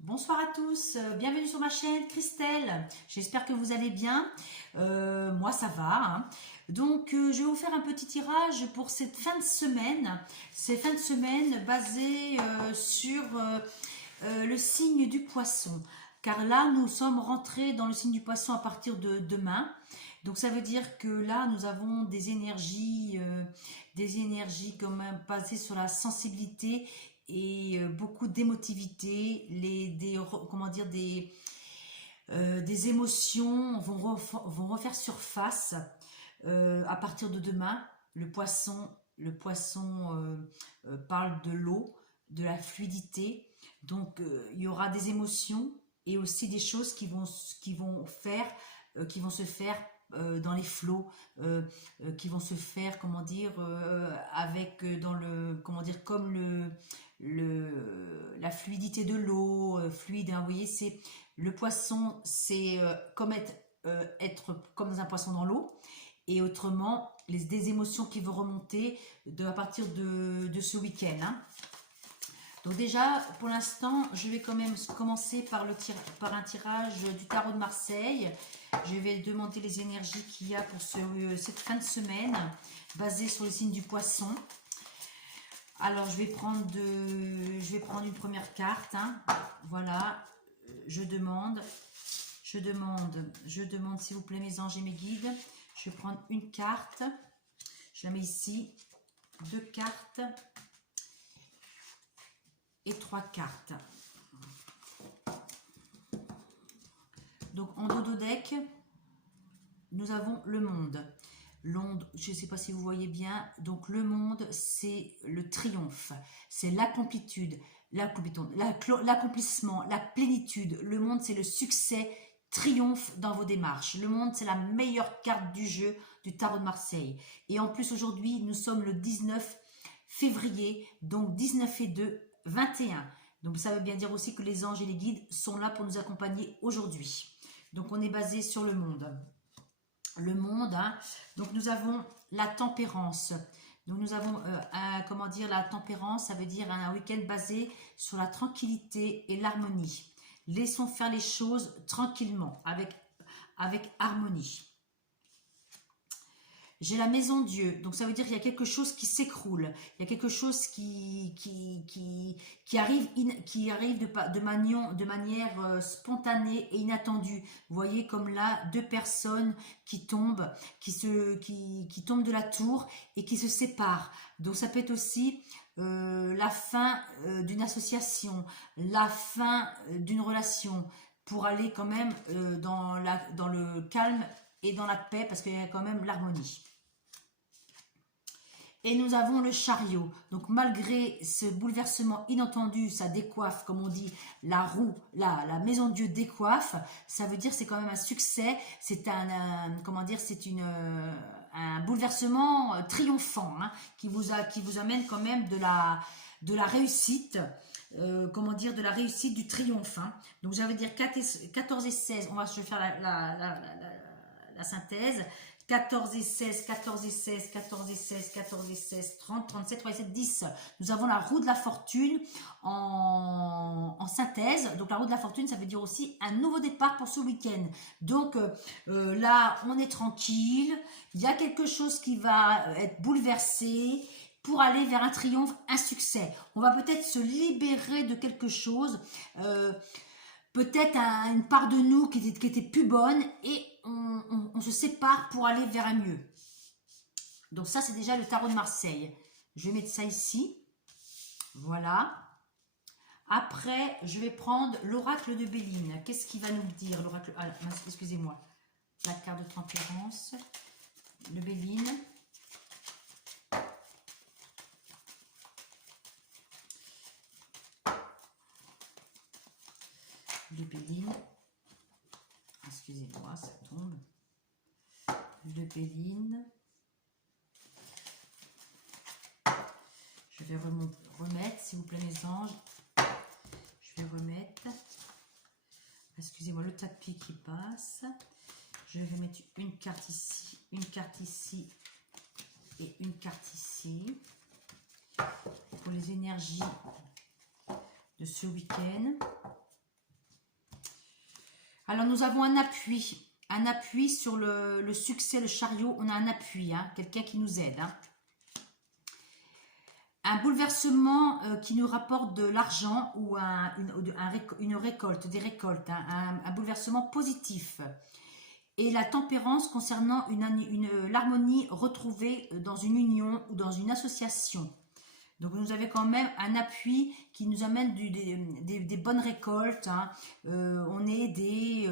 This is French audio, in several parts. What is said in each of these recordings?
Bonsoir à tous, bienvenue sur ma chaîne Christelle, j'espère que vous allez bien, moi ça va, hein. Donc je vais vous faire un petit tirage pour cette fin de semaine, basées sur le signe du poisson, car là nous sommes rentrés dans le signe du poisson à partir de demain, donc ça veut dire que là nous avons des énergies quand même basées sur la sensibilité et beaucoup d'émotivité, comment dire, des émotions vont refaire surface à partir de demain. Le poisson parle de l'eau, de la fluidité, donc il y aura des émotions et aussi des choses qui vont se faire dans les flots, qui vont se faire, comment dire, avec dans le, comment dire, comme la fluidité de l'eau, fluide, hein, vous voyez, c'est le poisson, c'est comme être comme dans un poisson dans l'eau, et autrement, des émotions qui vont remonter à partir de ce week-end, hein. Donc déjà, pour l'instant, je vais quand même commencer par un tirage du tarot de Marseille. Je vais demander les énergies qu'il y a pour cette fin de semaine, basée sur le signe du poisson. Alors, je vais prendre une première carte, hein. Voilà, je demande, s'il vous plaît, mes anges et mes guides. Je vais prendre une carte, je la mets ici, 2 cartes et 3 cartes. Donc, en dodo deck, nous avons le monde. L'onde, je ne sais pas si vous voyez bien, donc le monde, c'est le triomphe, c'est l'accomplissement, la plénitude. Le monde, c'est le succès, triomphe dans vos démarches. Le monde, c'est la meilleure carte du jeu du tarot de Marseille. Et en plus, aujourd'hui, nous sommes le 19 février, donc 19 et 2, 21. Donc ça veut bien dire aussi que les anges et les guides sont là pour nous accompagner aujourd'hui. Donc on est basé sur le monde. Le monde, hein. Donc nous avons la tempérance. Donc nous avons, comment dire, la tempérance, ça veut dire un week-end basé sur la tranquillité et l'harmonie. Laissons faire les choses tranquillement, avec harmonie. J'ai la maison Dieu, donc ça veut dire qu'il y a quelque chose qui s'écroule, il y a quelque chose qui arrive, de manière spontanée et inattendue. Vous voyez comme là, 2 personnes qui tombent, qui tombent de la tour et qui se séparent. Donc ça peut être aussi la fin d'une association, la fin d'une relation, pour aller quand même dans le calme et dans la paix, parce qu'il y a quand même l'harmonie. Et nous avons le chariot. Donc malgré ce bouleversement inattendu, ça décoiffe, comme on dit, la roue, la maison de Dieu décoiffe. Ça veut dire que c'est quand même un succès. C'est comment dire, c'est un bouleversement triomphant, hein, qui vous amène quand même de la réussite. Comment dire, de la réussite, du triomphe, hein. Donc j'avais dire 14 et 16. Je vais faire la synthèse. 14 et 16, 14 et 16, 14 et 16, 14 et 16, 30, 37, 37, 10. Nous avons la roue de la fortune en synthèse. Donc la roue de la fortune, ça veut dire aussi un nouveau départ pour ce week-end. Donc là, on est tranquille. Il y a quelque chose qui va être bouleversé pour aller vers un triomphe, un succès. On va peut-être se libérer de quelque chose. Peut-être une part de nous qui était plus bonne, et on se sépare pour aller vers un mieux. Donc ça, c'est déjà le tarot de Marseille. Je vais mettre ça ici. Voilà. Après, je vais prendre l'oracle de Béline. Qu'est-ce qu'il va nous dire, l'oracle? Ah, excusez-moi. La carte de tempérance. Le Béline. Le Béline. Excusez-moi, ça tombe. Le Béline. Je vais remettre, s'il vous plaît, mes anges. Je vais remettre. Excusez-moi, le tapis qui passe. Je vais mettre une carte ici et une carte ici. Pour les énergies de ce week-end. Alors, nous avons un appui sur le succès, le chariot. On a un appui, hein, quelqu'un qui nous aide. Hein. Un bouleversement qui nous rapporte de l'argent ou une récolte, des récoltes, hein, un bouleversement positif. Et la tempérance concernant l'harmonie retrouvée dans une union ou dans une association. Donc nous avons quand même un appui qui nous amène des bonnes récoltes. Hein. On est aidé,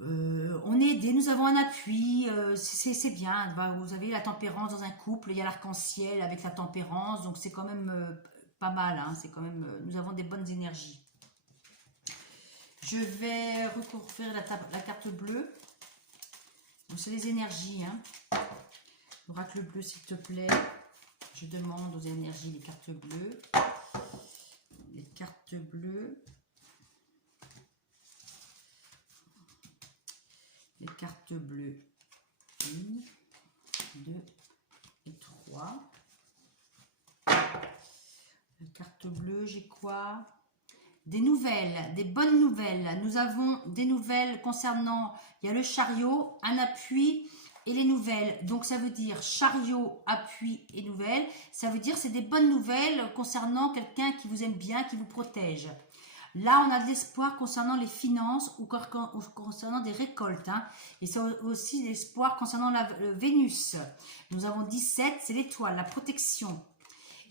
nous avons un appui, c'est bien. Vous avez la tempérance dans un couple, il y a l'arc-en-ciel avec la tempérance, donc c'est quand même pas mal. Hein. C'est quand même, nous avons des bonnes énergies. Je vais recouvrir la carte bleue. C'est les énergies. Hein. L'oracle bleu, s'il te plaît. Je demande aux énergies les cartes bleues. Les cartes bleues. Les cartes bleues. 1, 2 et 3. Les cartes bleues, j'ai quoi? Des nouvelles, des bonnes nouvelles. Nous avons des nouvelles concernant, il y a le chariot, un appui et les nouvelles. Donc ça veut dire chariot, appui et nouvelles. Ça veut dire c'est des bonnes nouvelles concernant quelqu'un qui vous aime bien, qui vous protège. Là, on a de l'espoir concernant les finances ou concernant des récoltes. Hein. Et c'est aussi l'espoir concernant la Vénus. Nous avons 17, c'est l'étoile, la protection.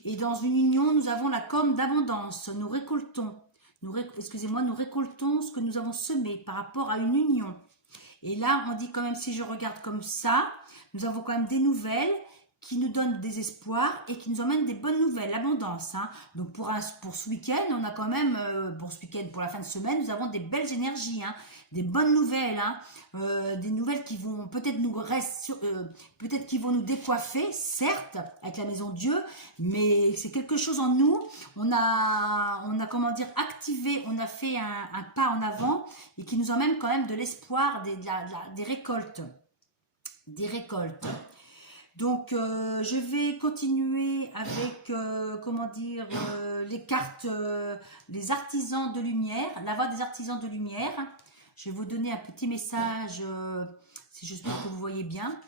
Et dans une union, nous avons la corne d'abondance. Nous récoltons. Nous récoltons ce que nous avons semé par rapport à une union. Et là, on dit quand même, si je regarde comme ça, nous avons quand même des nouvelles qui nous donnent des espoirs et qui nous emmènent des bonnes nouvelles, l'abondance. Hein. Donc pour ce week-end, on a quand même, pour ce week-end, pour la fin de semaine, nous avons des belles énergies, hein, des bonnes nouvelles, hein, des nouvelles qui vont peut-être peut-être qui vont nous décoiffer, certes, avec la maison Dieu, mais c'est quelque chose en nous. On a comment dire, activé, on a fait un pas en avant et qui nous emmène quand même de l'espoir, des récoltes, des récoltes. Donc, je vais continuer avec, comment dire, les cartes, les artisans de lumière, la voix des artisans de lumière. Je vais vous donner un petit message, si j'espère que vous voyez bien.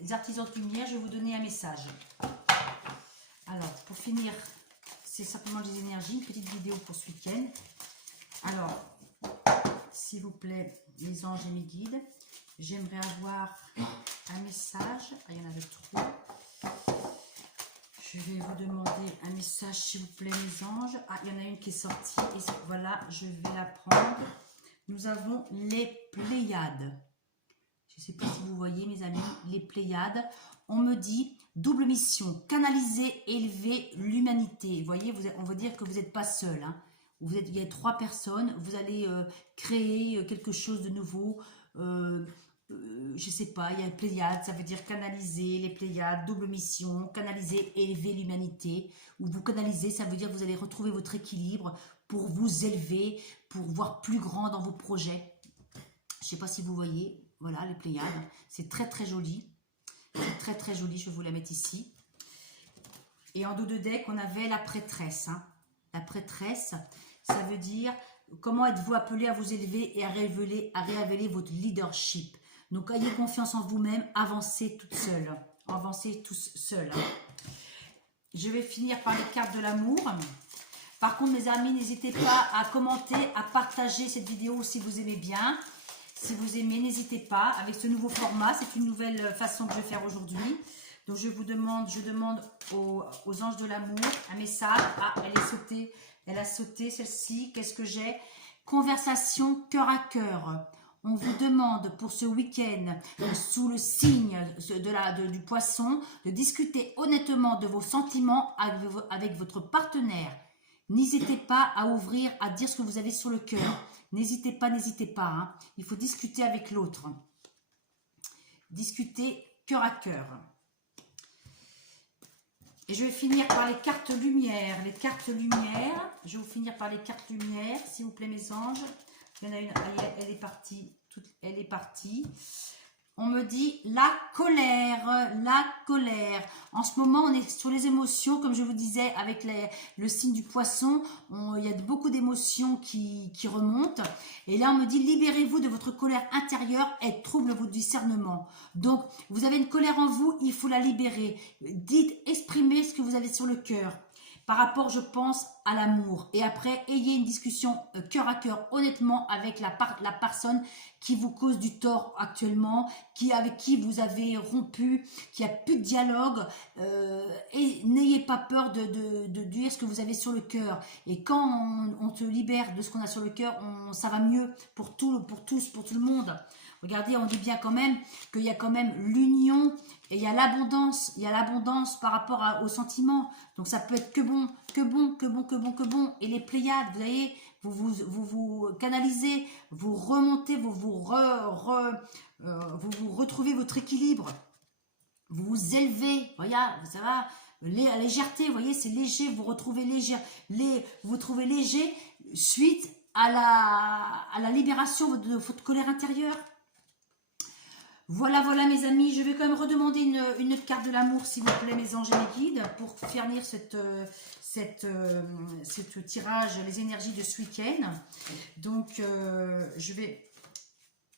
Les artisans de lumière, je vais vous donner un message. Alors, pour finir, c'est simplement les énergies, une petite vidéo pour ce week-end. Alors, s'il vous plaît, les anges et mes guides, j'aimerais avoir un message. Ah, il y en avait trop. Je vais vous demander un message, s'il vous plaît, mes anges. Ah, il y en a une qui est sortie. Et voilà, je vais la prendre. Nous avons les Pléiades. Je ne sais pas si vous voyez, mes amis, les Pléiades. On me dit double mission, canaliser, élever l'humanité. Vous voyez, on veut dire que vous n'êtes pas seul. Hein. Il y a 3 personnes. Vous allez créer quelque chose de nouveau. Je sais pas, il y a les Pléiades, ça veut dire canaliser, les Pléiades, double mission, canaliser, élever l'humanité. Ou vous canalisez, ça veut dire que vous allez retrouver votre équilibre pour vous élever, pour voir plus grand dans vos projets. Je sais pas si vous voyez, voilà les Pléiades, c'est très très joli. C'est très très joli, je vais vous la mettre ici. Et en dos de deck, on avait la prêtresse. Hein. La prêtresse, ça veut dire comment êtes-vous appelé à vous élever et à révéler votre leadership. Donc, ayez confiance en vous-même, avancez toute seule. Avancez tous seuls. Je vais finir par les cartes de l'amour. Par contre, mes amis, n'hésitez pas à commenter, à partager cette vidéo si vous aimez bien. Si vous aimez, n'hésitez pas. Avec ce nouveau format, c'est une nouvelle façon que je vais faire aujourd'hui. Donc, je demande aux anges de l'amour un message. Ah, elle est sautée. Elle a sauté, celle-ci. Qu'est-ce que j'ai? Conversation cœur à cœur. On vous demande pour ce week-end, sous le signe du poisson, de discuter honnêtement de vos sentiments avec votre partenaire. N'hésitez pas à ouvrir, à dire ce que vous avez sur le cœur. N'hésitez pas. Hein. Il faut discuter avec l'autre. Discuter cœur à cœur. Et je vais finir par les cartes lumière. Les cartes lumière. Je vais vous finir par les cartes lumière, s'il vous plaît, mes anges. Il y en a une, elle est partie. Elle est partie. On me dit la colère, la colère. En ce moment, on est sur les émotions, comme je vous disais, avec le signe du poisson. Il y a beaucoup d'émotions qui remontent. Et là, on me dit, libérez-vous de votre colère intérieure, elle trouble votre discernement. Donc, vous avez une colère en vous, il faut la libérer. Dites, exprimez ce que vous avez sur le cœur. Par rapport, je pense, à l'amour. Et après, ayez une discussion cœur à cœur, honnêtement, avec la personne qui vous cause du tort actuellement, avec qui vous avez rompu, qui a plus de dialogue. Et n'ayez pas peur de dire ce que vous avez sur le cœur. Et quand on se libère de ce qu'on a sur le cœur, ça va mieux pour tous, pour tout le monde. Regardez, on dit bien quand même qu'il y a quand même l'union et il y a l'abondance par rapport aux sentiments. Donc ça peut être que bon, que bon, que bon, que bon, que bon. Et les Pléiades, vous voyez, vous canalisez, vous remontez, vous retrouvez votre équilibre, vous vous élevez, voyez, ça va, la légèreté, vous voyez, c'est léger, vous retrouvez léger, vous trouvez léger suite à la libération de votre colère intérieure. Voilà, voilà mes amis, je vais quand même redemander une autre carte de l'amour, s'il vous plaît, mes anges et mes guides, pour finir ce tirage, les énergies de ce week-end. Donc, je vais...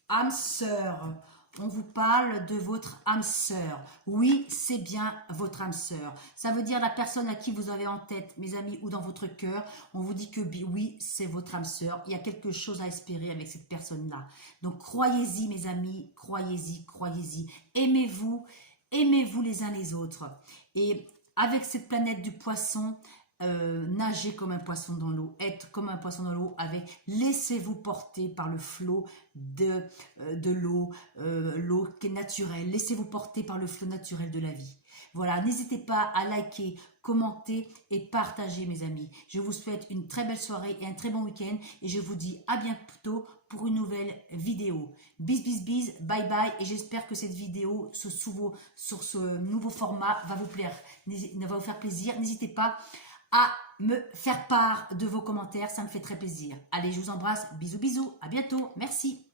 âme sœur, on vous parle de votre âme sœur. Oui, c'est bien votre âme sœur. Ça veut dire la personne à qui vous avez en tête, mes amis, ou dans votre cœur. On vous dit que oui, c'est votre âme sœur. Il y a quelque chose à espérer avec cette personne-là. Donc, croyez-y, mes amis, croyez-y, croyez-y. Aimez-vous, aimez-vous les uns les autres. Et avec cette planète du poisson, nagez comme un poisson dans l'eau, être comme un poisson dans l'eau, laissez-vous porter par le flot de l'eau, l'eau qui est naturelle, laissez-vous porter par le flot naturel de la vie. Voilà, n'hésitez pas à liker, commenter et partager, mes amis. Je vous souhaite une très belle soirée et un très bon week-end et je vous dis à bientôt pour une nouvelle vidéo. Bis, bis, bis, bye, bye, et j'espère que cette vidéo sur ce nouveau format va vous plaire, va vous faire plaisir. N'hésitez pas à me faire part de vos commentaires, ça me fait très plaisir. Allez, je vous embrasse, bisous bisous, à bientôt, merci.